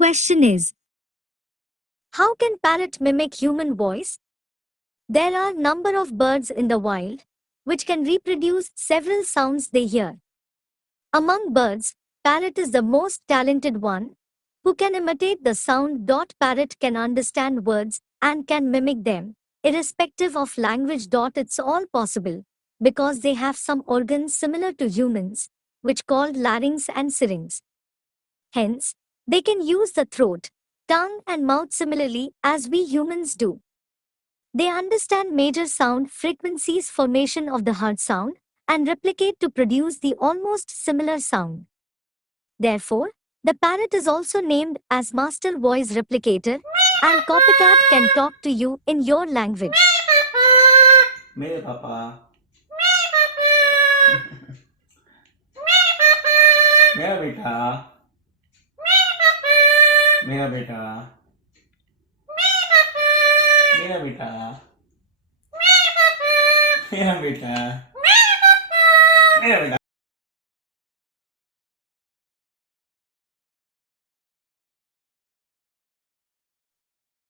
question is, how can parrot mimic human voice? There are number of birds in the wild which can reproduce several sounds they hear. Among birds, parrot is the most talented one who can imitate the sound. Parrot can understand words and can mimic them, irrespective of language. It's all possible because they have some organs similar to humans, which called larynx and syrinx. Hence, they can use the throat, tongue, and mouth similarly as we humans do. They understand major sound frequencies, formation of the heart sound, and replicate to produce the almost similar sound. Therefore, the parrot is also named as master voice replicator, and copycat can talk to you in your language. मेरे पापा मेरा बेटा मेरा बेटा मेरा बेटा मेरा बेटा मेरा बेटा